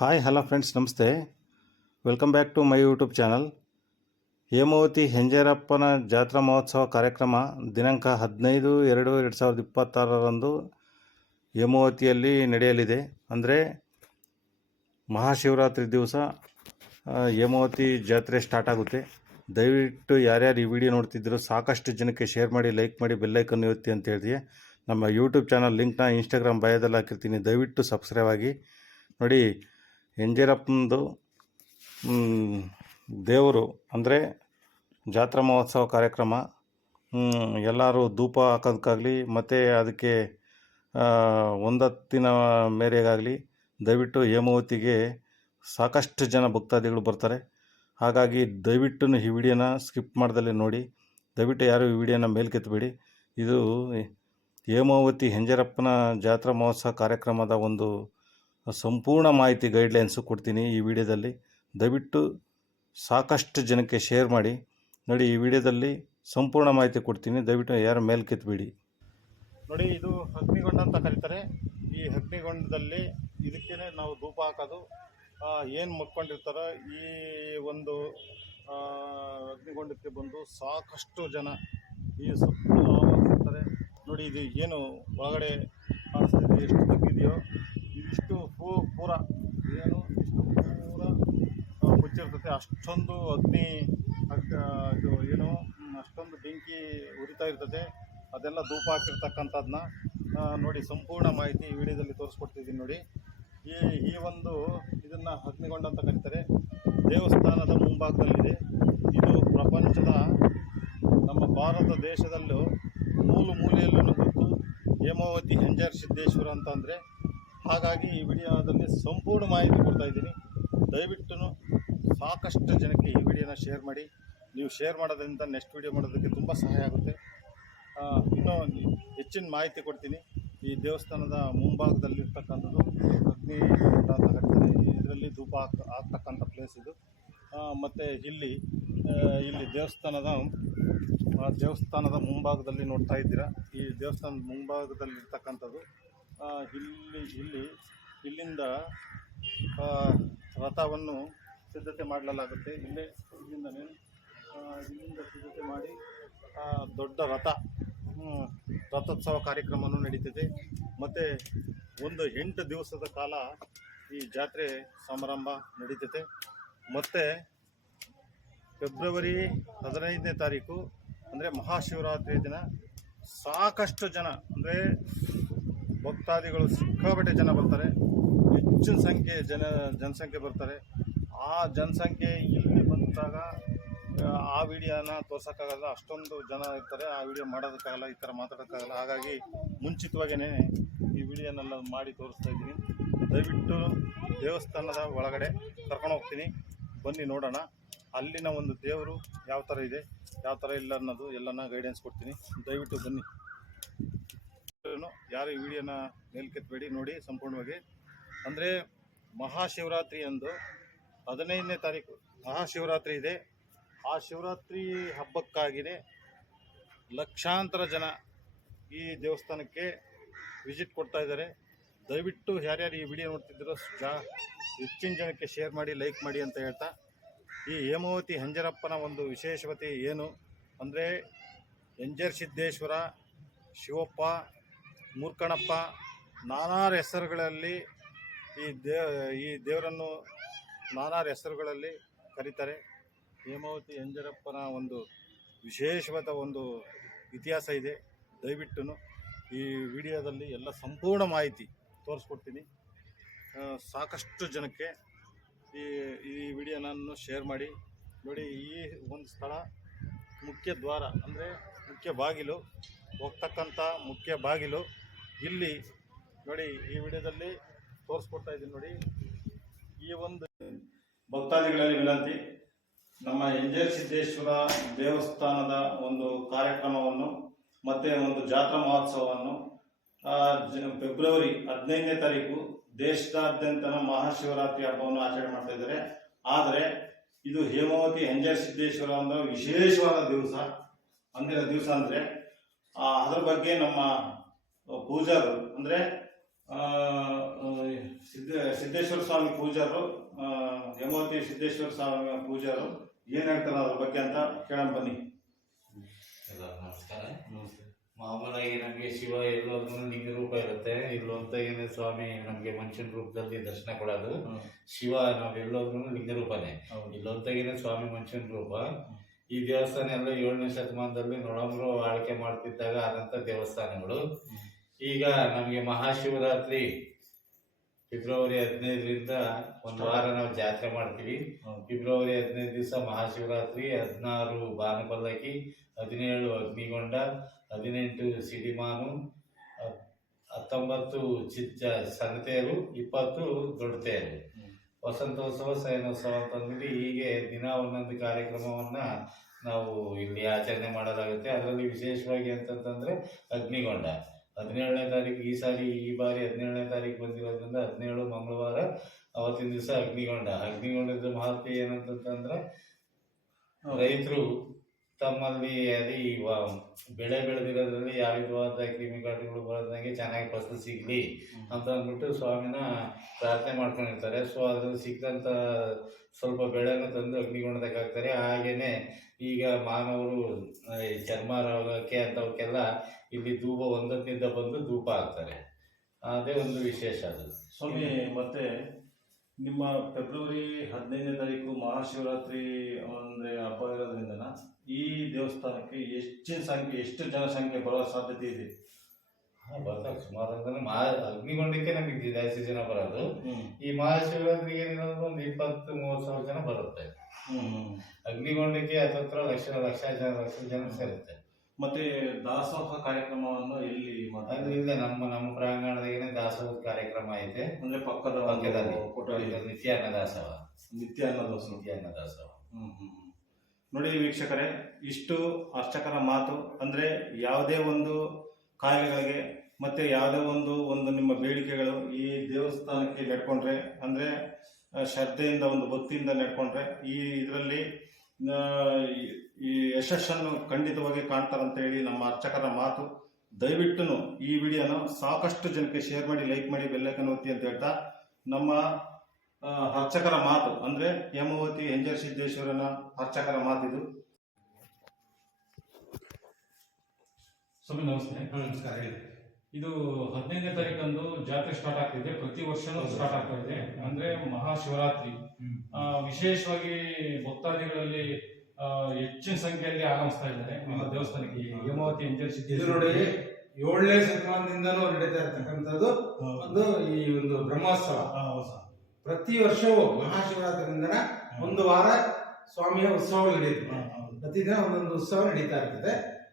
Hi hello friends, ನಮಸ್ತೆ. Welcome back to my YouTube channel. Hemavathi ಹೆಂಜೇರಪ್ಪನ ಜಾತ್ರಾ ಮಹೋತ್ಸವ ಕಾರ್ಯಕ್ರಮ ದಿನಾಂಕ 15/2/2026 ಹೇಮಾವತಿಯಲ್ಲಿ ನಡೆಯಲಿದೆ. ಅಂದರೆ ಮಹಾಶಿವರಾತ್ರಿ ದಿವಸ ಹೇಮಾವತಿ ಜಾತ್ರೆ ಸ್ಟಾರ್ಟ್ ಆಗುತ್ತೆ. ದಯವಿಟ್ಟು ಯಾರ್ಯಾರು ಈ ವಿಡಿಯೋ ನೋಡ್ತಿದ್ರು ಸಾಕಷ್ಟು ಜನಕ್ಕೆ ಶೇರ್ ಮಾಡಿ, ಲೈಕ್ ಮಾಡಿ, ಬೆಲ್ಲೈಕನ್ ಒತ್ತಿ ಅಂತ ಹೇಳಿದೆ. ನಮ್ಮ ಯೂಟ್ಯೂಬ್ ಚಾನಲ್ ಲಿಂಕ್ನ ಇನ್ಸ್ಟಾಗ್ರಾಮ್ ಬಯೋದಲ್ಲಿ ಹಾಕಿರ್ತೀನಿ, ದಯವಿಟ್ಟು ಸಬ್ಸ್ಕ್ರೈಬ್ ಆಗಿ. ನೋಡಿ, ಹೆಂಜೇರಪ್ಪನದು ದೇವರು ಅಂದರೆ ಜಾತ್ರಾ ಮಹೋತ್ಸವ ಕಾರ್ಯಕ್ರಮ. ಎಲ್ಲರೂ ಧೂಪ ಹಾಕೋದಕ್ಕಾಗಲಿ ಮತ್ತು ಅದಕ್ಕೆ ಒಂದತ್ತಿನ ಮೇರೆಗಾಗಲಿ ದಯವಿಟ್ಟು ಹೇಮಾವತಿಗೆ ಸಾಕಷ್ಟು ಜನ ಭಕ್ತಾದಿಗಳು ಬರ್ತಾರೆ. ಹಾಗಾಗಿ ದಯವಿಟ್ಟು ಈ ವಿಡಿಯೋನ ಸ್ಕಿಪ್ ಮಾಡ್ದಲ್ಲೇ ನೋಡಿ. ದಯವಿಟ್ಟು ಯಾರು ಈ ವಿಡಿಯೋನ ಮೇಲ್ಕೆತ್ತಬೇಡಿ. ಇದು ಹೇಮಾವತಿ ಹೆಂಜೇರಪ್ಪನ ಜಾತ್ರಾ ಮಹೋತ್ಸವ ಕಾರ್ಯಕ್ರಮದ ಒಂದು ಸಂಪೂರ್ಣ ಮಾಹಿತಿ ಗೈಡ್ಲೈನ್ಸು ಕೊಡ್ತೀನಿ ಈ ವಿಡಿಯೋದಲ್ಲಿ. ದಯವಿಟ್ಟು ಸಾಕಷ್ಟು ಜನಕ್ಕೆ ಶೇರ್ ಮಾಡಿ. ನೋಡಿ, ಈ ವಿಡಿಯೋದಲ್ಲಿ ಸಂಪೂರ್ಣ ಮಾಹಿತಿ ಕೊಡ್ತೀನಿ, ದಯವಿಟ್ಟು ಯಾರು ಮೇಲ್ಕೆತ್ತಬೇಡಿ. ನೋಡಿ, ಇದು ಅಗ್ನಿಗೊಂಡ ಅಂತ ಕರೀತಾರೆ. ಈ ಅಗ್ನಿಗೊಂಡದಲ್ಲಿ ಇದಕ್ಕೇ ನಾವು ಧೂಪ ಹಾಕೋದು. ಏನು ಮುಕ್ಕೊಂಡಿರ್ತಾರೋ ಈ ಒಂದು ಅಗ್ನಿಗೊಂಡಕ್ಕೆ ಬಂದು ಸಾಕಷ್ಟು ಜನ ಈ ಸುತ್ತಲೂ ಆವರಿಸಿರ್ತಾರೆ. ನೋಡಿ, ಇದು ಏನು ಒಳಗಡೆ ಕಾಣಿಸ್ತಿದೆ, ಎಷ್ಟು ಬಗ್ಗಿದೆಯೋ ಇದಿಷ್ಟು ಪೂರ ಏನು ಇಷ್ಟು ಪೂರ ಮುಚ್ಚಿರ್ತದೆ. ಅಷ್ಟೊಂದು ಅಗ್ನಿ ಇದು ಏನು ಅಷ್ಟೊಂದು ಬೆಂಕಿ ಉರಿತಾ ಇರ್ತದೆ. ಅದೆಲ್ಲ ಧೂಪ ಹಾಕಿರ್ತಕ್ಕಂಥದ್ದನ್ನ ನೋಡಿ, ಸಂಪೂರ್ಣ ಮಾಹಿತಿ ಈ ವಿಡಿಯೋದಲ್ಲಿ ತೋರಿಸ್ಕೊಡ್ತಿದ್ದೀನಿ. ನೋಡಿ, ಈ ಒಂದು ಇದನ್ನು ಅಗ್ನಿಗೊಂಡ ಅಂತ ಕರೀತಾರೆ. ದೇವಸ್ಥಾನದ ಮುಂಭಾಗದಲ್ಲಿದೆ. ಇದು ಪ್ರಪಂಚದ ನಮ್ಮ ಭಾರತ ದೇಶದಲ್ಲೂ ಮೂಲೆಯಲ್ಲೂ ಗೊತ್ತು ಹೇಮಾವತಿ ಹೆಂಜೇರ ಸಿದ್ದೇಶ್ವರ ಅಂತಂದರೆ. ಹಾಗಾಗಿ ಈ ವಿಡಿಯೋದಲ್ಲಿ ಸಂಪೂರ್ಣ ಮಾಹಿತಿ ಕೊಡ್ತಾ ಇದ್ದೀನಿ. ದಯವಿಟ್ಟು ಸಾಕಷ್ಟು ಜನಕ್ಕೆ ಈ ವಿಡಿಯೋನ ಶೇರ್ ಮಾಡಿ. ನೀವು ಶೇರ್ ಮಾಡೋದ್ರಿಂದ ನೆಕ್ಸ್ಟ್ ವಿಡಿಯೋ ಮಾಡೋದಕ್ಕೆ ತುಂಬ ಸಹಾಯ ಆಗುತ್ತೆ. ಇನ್ನೂ ಹೆಚ್ಚಿನ ಮಾಹಿತಿ ಕೊಡ್ತೀನಿ. ಈ ದೇವಸ್ಥಾನದ ಮುಂಭಾಗದಲ್ಲಿರ್ತಕ್ಕಂಥದ್ದು ಅಗ್ನಿ ಅಂತ ಕರೀತಾರೆ. ಇದರಲ್ಲಿ ಧೂಪ ಹಾಕ್ತಕ್ಕಂಥ ಪ್ಲೇಸ್ ಇದು. ಮತ್ತು ಇಲ್ಲಿ ದೇವಸ್ಥಾನದ ಮುಂಭಾಗದಲ್ಲಿ ನೋಡ್ತಾ ಇದ್ದೀರಾ. ಈ ದೇವಸ್ಥಾನದ ಮುಂಭಾಗದಲ್ಲಿರ್ತಕ್ಕಂಥದ್ದು ಇಲ್ಲಿಂದ ರಥವನ್ನು ಸಿದ್ಧತೆ ಮಾಡಲಾಗುತ್ತೆ. ಇಲ್ಲಿಂದ ಸಿದ್ಧತೆ ಮಾಡಿ ದೊಡ್ಡ ರಥೋತ್ಸವ ಕಾರ್ಯಕ್ರಮವನ್ನು ನಡೀತಿದೆ. ಮತ್ತು 8 ದಿವಸದ ಕಾಲ ಈ ಜಾತ್ರೆ ಸಮಾರಂಭ ನಡೀತೈತೆ. ಮತ್ತು ಫೆಬ್ರವರಿ 15ನೇ ತಾರೀಕು ಅಂದರೆ ಮಹಾಶಿವರಾತ್ರಿ ದಿನ ಸಾಕಷ್ಟು ಜನ ಅಂದರೆ ಭಕ್ತಾದಿಗಳು ಸಿಕ್ಕಾಪಟ್ಟೆ ಜನ ಬರ್ತಾರೆ. ಹೆಚ್ಚಿನ ಜನಸಂಖ್ಯೆ ಬರ್ತಾರೆ. ಆ ಜನಸಂಖ್ಯೆ ಇಲ್ಲಿ ಬಂದಾಗ ಆ ವಿಡಿಯೋನ ತೋರ್ಸೋಕ್ಕಾಗಲ್ಲ, ಅಷ್ಟೊಂದು ಜನ ಇರ್ತಾರೆ. ಆ ವಿಡಿಯೋ ಮಾಡೋದಕ್ಕಾಗಲ್ಲ, ಈ ಥರ ಮಾತಾಡೋಕ್ಕಾಗಲ್ಲ. ಹಾಗಾಗಿ ಮುಂಚಿತವಾಗಿಯೇ ಈ ವಿಡಿಯೋನೆಲ್ಲ ಮಾಡಿ ತೋರಿಸ್ತಾ ಇದ್ದೀನಿ. ದಯವಿಟ್ಟು ದೇವಸ್ಥಾನದ ಒಳಗಡೆ ಕರ್ಕೊಂಡು ಹೋಗ್ತೀನಿ, ಬನ್ನಿ ನೋಡೋಣ. ಅಲ್ಲಿನ ಒಂದು ದೇವರು ಯಾವ ಥರ ಇದೆ, ಯಾವ ಥರ ಇಲ್ಲ ಅನ್ನೋದು ಎಲ್ಲನ ಗೈಡೆನ್ಸ್ ಕೊಡ್ತೀನಿ. ದಯವಿಟ್ಟು ಬನ್ನಿ. ಯಾರು ಈ ವಿಡಿಯೋನ ಮೇಲ್ಕೆತ್ತಬೇಡಿ, ನೋಡಿ ಸಂಪೂರ್ಣವಾಗಿ. ಅಂದರೆ ಮಹಾಶಿವರಾತ್ರಿ ಅಂದು 15ನೇ ತಾರೀಕು ಮಹಾಶಿವರಾತ್ರಿ ಇದೆ. ಆ ಶಿವರಾತ್ರಿ ಹಬ್ಬಕ್ಕಾಗಿದೆ ಲಕ್ಷಾಂತರ ಜನ ಈ ದೇವಸ್ಥಾನಕ್ಕೆ ವಿಸಿಟ್ ಕೊಡ್ತಾ ಇದ್ದಾರೆ. ದಯವಿಟ್ಟು ಯಾರ್ಯಾರು ಈ ವಿಡಿಯೋ ನೋಡ್ತಿದ್ದೀರೋ ಹೆಚ್ಚಿನ ಜನಕ್ಕೆ ಶೇರ್ ಮಾಡಿ, ಲೈಕ್ ಮಾಡಿ ಅಂತ ಹೇಳ್ತಾ, ಈ ಹೇಮಾವತಿ ಹೆಂಜೇರಪ್ಪನ ಒಂದು ವಿಶೇಷತೆ ಏನು ಅಂದರೆ ಹೆಂಜೇರ ಸಿದ್ದೇಶ್ವರ, ಶಿವಪ್ಪ, ಮೂರ್ಖಣಪ್ಪ ನಾನಾ ಹೆಸರುಗಳಲ್ಲಿ ಈ ದೇವರನ್ನು ನಾನಾ ಹೆಸರುಗಳಲ್ಲಿ ಕರೀತಾರೆ. ಹೇಮಾವತಿ ಹೆಂಜೇರಪ್ಪನ ಒಂದು ವಿಶೇಷವಾದ ಒಂದು ಇತಿಹಾಸ ಇದೆ. ದಯವಿಟ್ಟು ಈ ವಿಡಿಯೋದಲ್ಲಿ ಎಲ್ಲ ಸಂಪೂರ್ಣ ಮಾಹಿತಿ ತೋರಿಸ್ಕೊಡ್ತೀನಿ. ಸಾಕಷ್ಟು ಜನಕ್ಕೆ ಈ ವಿಡಿಯೋನನ್ನು ಶೇರ್ ಮಾಡಿ. ನೋಡಿ, ಈ ಒಂದು ಸ್ಥಳ ಮುಖ್ಯ ದ್ವಾರ ಅಂದರೆ ಮುಖ್ಯ ಬಾಗಿಲು, ಹೋಗ್ತಕ್ಕಂಥ ಮುಖ್ಯ ಬಾಗಿಲು ಇಲ್ಲಿ ನೋಡಿ. ಈ ವಿಡಿಯೋದಲ್ಲಿ ತೋರಿಸ್ಕೊಡ್ತಾ ಇದ್ದೀನಿ. ನೋಡಿ, ಈ ಒಂದು ಭಕ್ತಾದಿಗಳಲ್ಲಿ ವಿನಂತಿ, ನಮ್ಮ ಹೆಂಜೇರ ಸಿದ್ದೇಶ್ವರ ದೇವಸ್ಥಾನದ ಒಂದು ಕಾರ್ಯಕ್ರಮವನ್ನು ಮತ್ತು ಒಂದು ಜಾತ್ರಾ ಮಹೋತ್ಸವವನ್ನು ಫೆಬ್ರವರಿ 15ನೇ ತಾರೀಕು ದೇಶದಾದ್ಯಂತ ಮಹಾಶಿವರಾತ್ರಿ ಹಬ್ಬವನ್ನು ಆಚರಣೆ ಮಾಡ್ತಾ ಇದ್ದಾರೆ. ಆದರೆ ಇದು ಹೇಮಾವತಿ ಹೆಂಜೇರ ಸಿದ್ದೇಶ್ವರ ಅಂದ್ರೆ ವಿಶೇಷವಾದ ದಿವಸ ಅಂದರೆ ಅದ್ರ ಬಗ್ಗೆ ನಮ್ಮ ಪೂಜಾರು ಅಂದರೆ ಸಿದ್ದೇಶ್ವರ ಸ್ವಾಮಿ ಪೂಜಾರು, ಹೇಮಾವತಿ ಸಿದ್ದೇಶ್ವರ ಸ್ವಾಮಿ ಪೂಜಾರು ಏನ್ ಹೇಳ್ತಾರೆ ಅದ್ರ ಬಗ್ಗೆ ಅಂತ ಕೇಳೋಣ ಬನ್ನಿ. ಎಲ್ಲರಿಗೂ ನಮಸ್ಕಾರ. ಮಾಮೂಲಾಗಿ ನಮಗೆ ಶಿವ ಎಲ್ಲೋದ್ರೂ ಲಿಂಗ ರೂಪ ಇರುತ್ತೆ. ಇಲ್ಲೊಂತಾಗೇನೆ ಸ್ವಾಮಿ ನಮಗೆ ಮನುಷ್ಯನ ರೂಪದಲ್ಲಿ ದರ್ಶನ ಕೊಡೋದು. ಶಿವ ನಾವೆಲ್ಲೋದ್ರೂ ಲಿಂಗ ರೂಪನೇ, ಇಲ್ಲೊಂತಾಗೇನೆ ಸ್ವಾಮಿ ಮನುಷ್ಯನ ರೂಪ. ಈ ದೇವಸ್ಥಾನ ಎಲ್ಲ 7ನೇ ಶತಮಾನದಲ್ಲಿ ನೊಳಂಬರು ಆಳ್ಕೆ ಮಾಡ್ತಿದ್ದಾಗ ಆದಂಥ ದೇವಸ್ಥಾನಗಳು. ಈಗ ನಮಗೆ ಮಹಾಶಿವರಾತ್ರಿ ಫೆಬ್ರವರಿ 15ರಿಂದ ಒಂದು ವಾರ ನಾವು ಜಾತ್ರೆ ಮಾಡ್ತೀವಿ. ಫೆಬ್ರವರಿ 15 ದಿವಸ ಮಹಾಶಿವರಾತ್ರಿ, 16 ಬಾನಪಲ್ಲಕ್ಕಿ, 17 ಅಗ್ನಿಗೊಂಡ, 18 ಸಿಡಿಮಾನು, 19 ಚಿತ್ತ ಸಣ್ಣತೇರು, 20 ದೊಡ್ಡ ತೇರು. ವಸಂತೋತ್ಸವ, ಶಯನೋತ್ಸವ ಅಂತಂದ್ಬಿಟ್ಟು ಹೀಗೆ ದಿನ ಒಂದೊಂದು ಕಾರ್ಯಕ್ರಮವನ್ನ ನಾವು ಇಲ್ಲಿ ಆಚರಣೆ ಮಾಡೋದಾಗುತ್ತೆ. ಅದರಲ್ಲಿ ವಿಶೇಷವಾಗಿ ಅಂತಂತಂದ್ರೆ ಅಗ್ನಿಗೊಂಡ 17ನೇ ತಾರೀಕು, ಈ ಬಾರಿ 17ನೇ ತಾರೀಕು ಬಂದಿರೋದ್ರಿಂದ 17 ಮಂಗಳವಾರ, ಅವತ್ತಿನ ದಿವಸ ಅಗ್ನಿಗೊಂಡದ ಮಹತ್ವ ಏನಂತಂದ್ರೆ ರೈತರು ತಮ್ಮಲ್ಲಿ ಬೆಳೆ ಬೆಳೆದಿರೋದ್ರಲ್ಲಿ ಯಾವ ವಿಧವಾದ ಕ್ರಿಮಿಕಾಟಗಳು ಬರೋದಂಗೆ ಚೆನ್ನಾಗಿ ಫಸಲು ಸಿಗಲಿ ಅಂತ ಅಂದ್ಬಿಟ್ಟು ಸ್ವಾಮಿನ ಪ್ರಾರ್ಥನೆ ಮಾಡ್ಕೊಂಡಿರ್ತಾರೆ. ಸೊ ಅದ್ರಲ್ಲಿ ಸಿಕ್ಕಂಥ ಸ್ವಲ್ಪ ಬೆಳೆನ ತಂದು ಅಗ್ನಿಗೊಂಡದಾಗ ಹಾಕ್ತಾರೆ. ಹಾಗೇನೆ ಈಗ ಮಾನವರು ಚರ್ಮ ರೋಗಕ್ಕೆ ಅಂಥವಕ್ಕೆಲ್ಲ ಇಲ್ಲಿ ಧೂಪ ಒಂದೊಂದಿದ್ದ ಬಂದು ಧೂಪ ಹಾಕ್ತಾರೆ. ಅದೇ ಒಂದು ವಿಶೇಷ ಅದು. ಸ್ವಾಮಿ, ಮತ್ತೆ ನಿಮ್ಮ ಫೆಬ್ರವರಿ 15ನೇ ತಾರೀಕು ಮಹಾಶಿವರಾತ್ರಿ ಅಂದ್ರೆ ಹಬ್ಬ ಇರೋದ್ರಿಂದ ಈ ದೇವಸ್ಥಾನಕ್ಕೆ ಎಷ್ಟು ಜನಸಂಖ್ಯೆ ಬರೋ ಸಾಧ್ಯತೆ ಇದೆ? ಬರ್ತಾರೆ ಸುಮಾರು ಅಂದ್ರೆ ಅಗ್ನಿಗೊಂಡಕ್ಕೆ ನಮಗೆ ಜಾಸ್ತಿ ಜನ ಬರೋದು. ಈ ಮಹಾಶಿವರಾತ್ರಿಗೆ ಒಂದು 20-30 ಸಾವಿರ ಜನ ಬರುತ್ತೆ. ಅಗ್ನಿಗೊಂಡಕ್ಕೆ ಹತ್ತತ್ರ ಲಕ್ಷ ಜನ ಸೇರುತ್ತೆ. ಮತ್ತೆ ದಾಸೋಹ ಕಾರ್ಯಕ್ರಮವನ್ನು ಎಲ್ಲಿ ಅದು ಇಲ್ಲ, ನಮ್ಮ ಪ್ರಾಂಗಣದಾಗೇನೆ ದಾಸೋಹ ಕಾರ್ಯಕ್ರಮ ಐತೆ. ಅಂದ್ರೆ ಪಕ್ಕದ ನಿತ್ಯ ಅನ್ನದಾಸೋಹ. ನಿತ್ಯ ಅನ್ನದಾಸೋಹ. ನೋಡಿ ವೀಕ್ಷಕರೇ, ಇಷ್ಟು ಅರ್ಚಕರ ಮಾತು. ಅಂದ್ರೆ ಯಾವುದೇ ಒಂದು ಕಾಯಿಲೆಗಳಿಗೆ ಮತ್ತೆ ಯಾವುದೇ ಒಂದು ನಿಮ್ಮ ಬೇಡಿಕೆಗಳು ಈ ದೇವಸ್ಥಾನಕ್ಕೆ ನಡ್ಕೊಂಡ್ರೆ, ಅಂದ್ರೆ ಶ್ರದ್ಧೆಯಿಂದ ಒಂದು ಭಕ್ತಿಯಿಂದ ನಡ್ಕೊಂಡ್ರೆ ಈ ಇದರಲ್ಲಿ ಈ ಯಶಸ್ಸನ್ನು ಖಂಡಿತವಾಗಿ ಕಾಣ್ತಾರಂತ ಹೇಳಿ ನಮ್ಮ ಅರ್ಚಕರ ಮಾತು. ದಯವಿಟ್ಟು ಈ ವಿಡಿಯೋನ ಸಾಕಷ್ಟು ಜನಕ್ಕೆ ಶೇರ್ ಮಾಡಿ, ಲೈಕ್ ಮಾಡಿ, ಬೆಲ್ಲೈಕನ್ ಒತ್ತಿ ಅಂತ ಹೇಳ್ತಾ ನಮ್ಮ ಅರ್ಚಕರ ಮಾತು ಅಂದ್ರೆ ಹೇಮಾವತಿ ಹೆಂಜರ ಸಿದ್ದೇಶ್ವರನ ಅರ್ಚಕರ ಮಾತಿದು. ಸ್ವಾಮಿ ನಮಸ್ತೆ. ನಮಸ್ಕಾರ. ಇದು 15ನೇ ತಾರೀಕಂದು ಜಾತ್ರೆ ಸ್ಟಾರ್ಟ್ ಆಗ್ತಿದೆ. ಪ್ರತಿ ವರ್ಷನೂ ಸ್ಟಾರ್ಟ್ ಆಗ್ತಾ ಇದೆ. ಅಂದ್ರೆ ಮಹಾಶಿವರಾತ್ರಿ. ವಿಶೇಷವಾಗಿ ಭಕ್ತಾದಿಗಳಲ್ಲಿ ಹೆಚ್ಚಿನ ಸಂಖ್ಯೆಯಲ್ಲಿ ಆಗಮಿಸ್ತಾ ಇದ್ದಾರೆ ನಿಮ್ಮ ದೇವಸ್ಥಾನಕ್ಕೆ. ಹೇಮಾವತಿ ಹೆಂಜರ ಸಿದ್ದೇಶ್ವರ ನೋಡಿ, 7ನೇ ಶತಮಾನದಿಂದಲೂ ನಡೀತಾ ಇರತಕ್ಕಂಥದ್ದು ಈ ಒಂದು ಬ್ರಹ್ಮೋತ್ಸವ. ಪ್ರತಿ ವರ್ಷವೂ ಮಹಾಶಿವರಾತ್ರಿಯಿಂದ ಒಂದು ವಾರ ಸ್ವಾಮಿಯ ಉತ್ಸವಗಳು ನಡೆಯುತ್ತೆ. ಪ್ರತಿದಿನ ಒಂದೊಂದು ಉತ್ಸವ ನಡೀತಾ ಇರ್ತದೆ.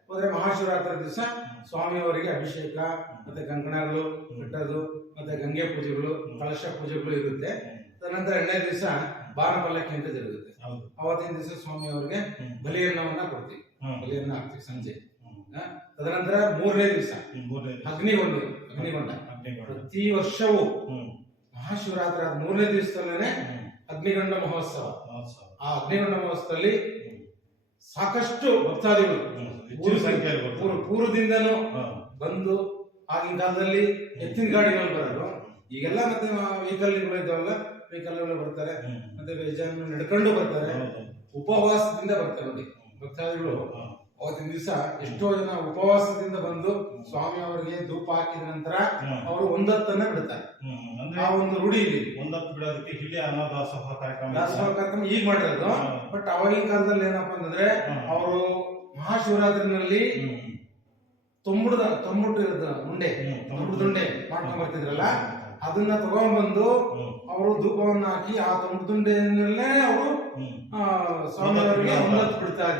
ಹೋದ್ರೆ ಮಹಾಶಿವರಾತ್ರಿ ದಿವಸ ಸ್ವಾಮಿಯವರಿಗೆ ಅಭಿಷೇಕ, ಮತ್ತೆ ಕಂಕಣಗಳು ಕಟ್ಟೋದು, ಮತ್ತೆ ಗಂಗೆ ಪೂಜೆಗಳು, ಕಲಶ ಪೂಜೆಗಳು ಇರುತ್ತೆ. ತದನಂತರ 2ನೇ ದಿವಸ ಬಾನಪಲ್ಲಕ್ಕಿ ಅಂತ ಜರುಗುತ್ತೆ. ಅವತ್ತಿನ ದಿವಸ ಸ್ವಾಮಿಯವರಿಗೆ ಬಲಿಯನ್ನವನ್ನ ಕೊಡ್ತೀವಿ, ಬಲಿಯನ್ನ ಹಾಕ್ತೀವಿ ಸಂಜೆ. ತದನಂತರ 3ನೇ ದಿವಸ ಅಗ್ನಿಗೊಂಡ. ಪ್ರತಿ ವರ್ಷವೂ ಮಹಾಶಿವರಾತ್ರಿ ಆದ 3ನೇ ದಿವಸದಲ್ಲೇ ಅಗ್ನಿಗೊಂಡ ಮಹೋತ್ಸವ. ಆ ಅಗ್ನಿಗೊಂಡ ಮಹೋತ್ಸವದಲ್ಲಿ ಸಾಕಷ್ಟು ಭಕ್ತಾದಿಗಳು ಪೂರ್ವದಿಂದನೂ ಬಂದು, ಆಗಿನ ಕಾಲದಲ್ಲಿ ಎತ್ತಿನ ಗಾಡಿಗಳು ಬರೋದು, ಈಗೆಲ್ಲ ಮತ್ತೆ ವೆಹಿಕಲ್ಗಳು ಇದ್ದಾವಲ್ಲ, ವೆಹಿಕಲ್ ಬರ್ತಾರೆ. ಮತ್ತೆ ಬೇಜಾನ್ ನಡ್ಕೊಂಡು ಬರ್ತಾರೆ, ಉಪವಾಸದಿಂದ ಬರ್ತಾರೆ. ನೋಡಿ ಭಕ್ತಾದಿಗಳು ಅವತ್ತಿನ ದಿವಸ ಎಷ್ಟೋ ಜನ ಉಪವಾಸದಿಂದ ಬಂದು ಸ್ವಾಮಿ ಅವರಿಗೆ ಧೂಪ ಹಾಕಿದ ನಂತರ ಅವರು ಒಂದೊತ್ತನ್ನ ಬಿಡ್ತಾರೆ. ಆ ಒಂದು ರೂಢಿ ಇದೆ. ಒಂದೊತ್ತು ಬಿಡೋದಕ್ಕೆ ಇಲ್ಲಿ ಅನ್ನದಾಸೋಹ ಕಾರ್ಯಕ್ರಮ ಈಗ ಮಾಡಿರೋದು. ಬಟ್ ಅವಾಗಿನ ಕಾಲದಲ್ಲಿ ಏನಪ್ಪಾ ಅಂತಂದ್ರೆ ಅವರು ಮಹಾಶಿವರಾತ್ರಿನಲ್ಲಿ ತೊಂಬುಟ್ಟು ಉಂಡೆ ಮಾಡ್ಕೊಂಡ್ ಬರ್ತಿದ್ರಲ್ಲ, ಅದನ್ನ ತಗೊಂಡ್ಬಂದು ಅವರು ಧೂಪವನ್ನ ಹಾಕಿ ಆ ತೊಂಬುದುಂಡೆಯನ್ನೆಲ್ಲೇ ಅವರು ಸ್ವಾಮಿಯವರಿಗೆ ಒಂದೊತ್ತು ಬಿಡ್ತಾರೆ.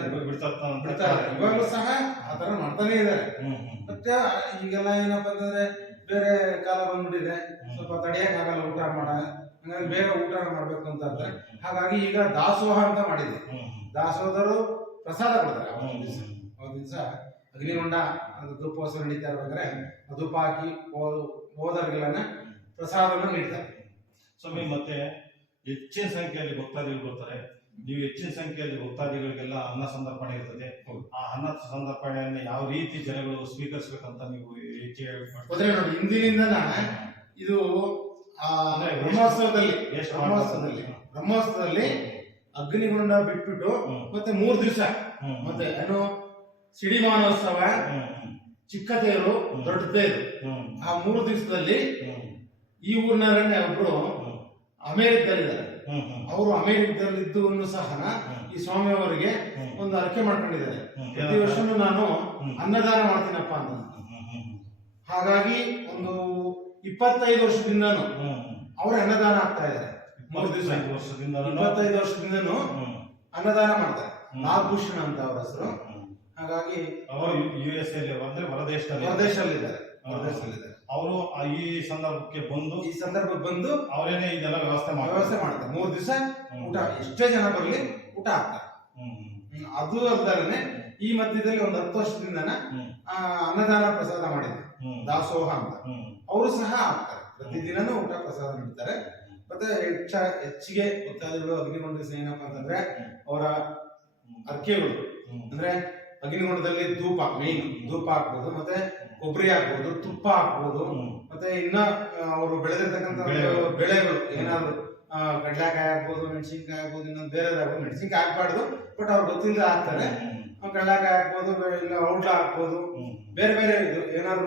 ಇವಾಗಲೂ ಸಹ ಆತರ ಮಾಡ್ತಾನೆ ಇದ್ದಾರೆ. ಮತ್ತೆ ಈಗೆಲ್ಲ ಏನಪ್ಪಾ ಅಂತಂದ್ರೆ ಬೇರೆ ಕಾಲ ಬಂದ್ಬಿಟ್ಟಿದೆ, ಸ್ವಲ್ಪ ತಡೆಯಕ್ ಆಗಲ್ಲ ಊಟ ಹಂಗಾಗಿ ಬೇಗ ಊಟ ಮಾಡ್ಬೇಕು ಅಂತ ಇರ್ತಾರೆ. ಹಾಗಾಗಿ ಈಗ ದಾಸೋಹ ಅಂತ ಮಾಡಿದೆ. ದಾಸೋಹದರು ಪ್ರಸಾದ ಕೊಡ್ತಾರೆ. ಅವತ್ತಿನ ದಿವಸ ಅಗ್ನಿಗೊಂಡ ಧೂಪೋತ್ಸವ ನಡೀತಾ ಇರ್ಬೇಕಾದ್ರೆ ಧೂಪ ಹಾಕಿ ಹೋದವರಿಗೆಲ್ಲ ಪ್ರಸಾದವನ್ನು ನೀಡ್ತಾರೆ. ಸ್ವಾಮಿ, ಮತ್ತೆ ಹೆಚ್ಚಿನ ಸಂಖ್ಯೆಯಲ್ಲಿ ಭಕ್ತಾದಿಗಳು ಬರ್ತಾರೆ. ನೀವು ಹೆಚ್ಚಿನ ಸಂಖ್ಯೆಯಲ್ಲಿ ಭಕ್ತಾದಿಗಳಿಗೆಲ್ಲ ಅನ್ನ ಸಂದರ್ಪಣೆ ಇರ್ತದೆ. ಆ ಅನ್ನ ಸಂದರ್ಪಣೆಯನ್ನು ಯಾವ ರೀತಿ ಜನಗಳು ಸ್ವೀಕರಿಸಬೇಕಂತ ನೀವು ಹೆಚ್ಚಿಗೆ ನೋಡಿ, ಹಿಂದಿನಿಂದ ಇದು ಅಂದ್ರೆ ಬ್ರಹ್ಮೋತ್ಸವದಲ್ಲಿ ಎಷ್ಟು ಬ್ರಹ್ಮೋತ್ಸವದಲ್ಲಿ ಬ್ರಹ್ಮೋತ್ಸವದಲ್ಲಿ ಅಗ್ನಿಗುಂಡ ಬಿಟ್ಬಿಟ್ಟು ಮತ್ತೆ 3 ದಿವಸ ಮತ್ತೆ ಏನು ಸಿಡಿಮಾನೋತ್ಸವ, ಚಿಕ್ಕ ತೇರು, ದೊಡ್ಡ ತೇರು, ಆ 3 ದಿವಸದಲ್ಲಿ ಈ ಊರಿನವರನ್ನೇ ಒಬ್ರು ಅಮೆರಿಕದಲ್ಲಿದ್ದಾರೆ. ಅವರು ಅಮೆರಿಕದಲ್ಲಿದ್ದು ಸಹ ಈ ಸ್ವಾಮಿಯವರಿಗೆ ಒಂದು ಅರ್ಕೆ ಮಾಡ್ಕೊಂಡಿದ್ದಾರೆ. ಪ್ರತಿ ವರ್ಷನೂ ನಾನು ಅನ್ನದಾನ ಮಾಡ್ತೀನಪ್ಪ ಅಂತ. ಹಾಗಾಗಿ ಒಂದು 25 ವರ್ಷದಿಂದನೂ ಅವ್ರ ಅನ್ನದಾನ ಆಗ್ತಾ ಇದ್ದಾರೆ. 3 ದಿವಸ 25 ವರ್ಷದಿಂದನೂ ಅನ್ನದಾನ ಮಾಡ್ತಾರೆ. ನಾಗಭೂಷಣ ಅಂತ ಅವರ ಹೆಸರು. ಹಾಗಾಗಿ ಅವರು USA ಅಂದ್ರೆ ಹೊರದೇಶದಲ್ಲಿದ್ದಾರೆ. ಅವರು ಈ ಸಂದರ್ಭಕ್ಕೆ ಬಂದು ಅವರೇನೆ ಇದೆಲ್ಲ ವ್ಯವಸ್ಥೆ ಮಾಡ್ತಾರೆ. 3 ದಿವಸ ಊಟ, ಎಷ್ಟೇ ಜನ ಬರಲಿ ಊಟ ಹಾಕ್ತಾರೆ. ಅದು ಅಲ್ಲದೆ ಈ ಮಧ್ಯದಲ್ಲಿ ಒಂದು 10 ವರ್ಷದಿಂದನ ಅನ್ನದಾನ ಪ್ರಸಾದ ಮಾಡಿದ್ರು, ದಾಸೋಹ ಅಂತ. ಅವರು ಸಹ ಹಾಕ್ತಾರೆ. ಪ್ರತಿದಿನನೂ ಊಟ ಪ್ರಸಾದ ನೀಡ್ತಾರೆ. ಮತ್ತೆ ಹೆಚ್ಚಿಗೆ ಭಕ್ತಾದಿಗಳು ಅಗ್ನಿಗುಂಡ ಏನಪ್ಪಾ ಅಂತಂದ್ರೆ ಅವರ ಅರ್ಕೆಗಳು ಅಂದ್ರೆ ಅಗ್ನಿಗುಂಡದಲ್ಲಿ ಧೂಪ ಹಾಕ್ಬೋದು, ಮತ್ತೆ ಕೊಬ್ಬರಿ ಹಾಕ್ಬೋದು, ತುಪ್ಪ ಹಾಕ್ಬೋದು, ಮತ್ತೆ ಇನ್ನ ಅವರು ಬೆಳೆದಿರ್ತಕ್ಕಂಥ ಬೆಳೆಗಳು ಏನಾದ್ರು ಕಡ್ಲೆಕಾಯಿ ಹಾಕ್ಬೋದು, ಮೆಣಸಿನ್ಕಾಯಿ ಹಾಕ್ಬೋದು, ಇನ್ನೊಂದು ಬೇರೆದಾಗ್ಬೋದು. ಮೆಣಸಿನ್ಕಾಯಿ ಹಾಕ್ಬಾರ್ದು, ಬಟ್ ಅವ್ರು ಗೊತ್ತಿಲ್ಲದೆ ಹಾಕ್ತಾರೆ. ಕಡ್ಲೆಕಾಯಿ ಹಾಕ್ಬೋದು, ಇಲ್ಲ ಔಡ್ಲ ಹಾಕ್ಬೋದು, ಬೇರೆ ಬೇರೆ ಇದು ಏನಾದ್ರು